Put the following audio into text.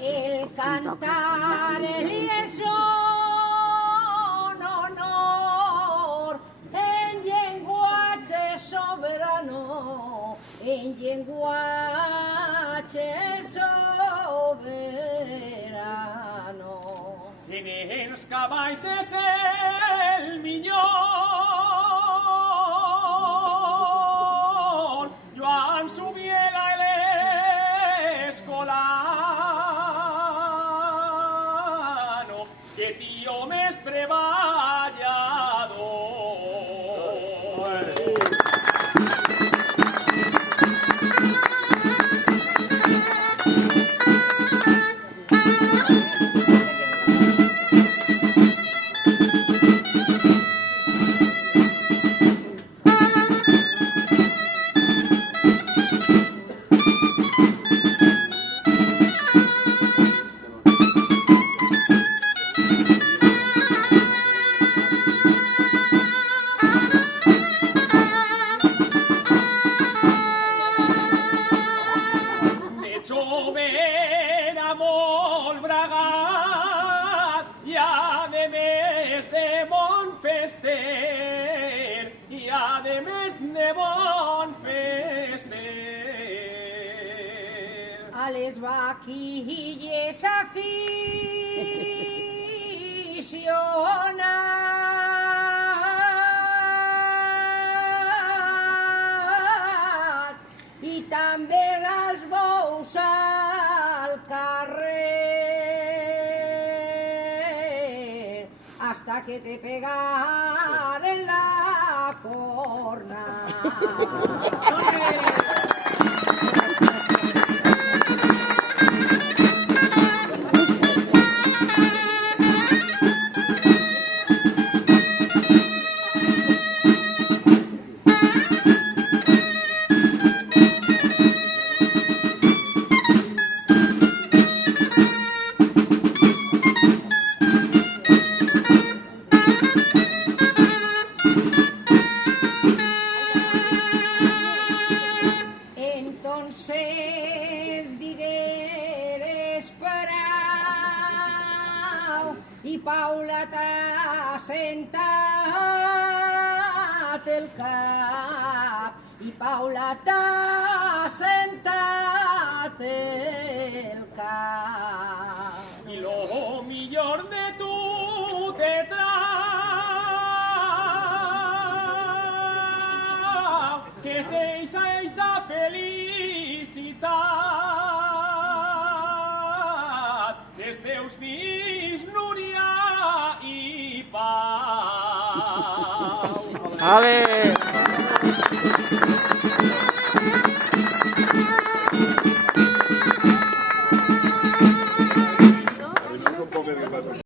El cantar el son honor en lenguaje soberano, en lenguaje soberano. En els cavalls és el millor, Joan Subiela l'escolano, que tio més treballador. Era molt bragat i a més de bon fester, i a més de bon fester. A les vaquilles aficionat i també als bous al carrer hasta que te pegaren la corna. Entonces digueres parau i Paula t'ha sentat el cap, i Paula t'ha sentat el cap. I lo millor de tu te trau, que és eixa felicitat dels teus fills Núria i Pau. Ale!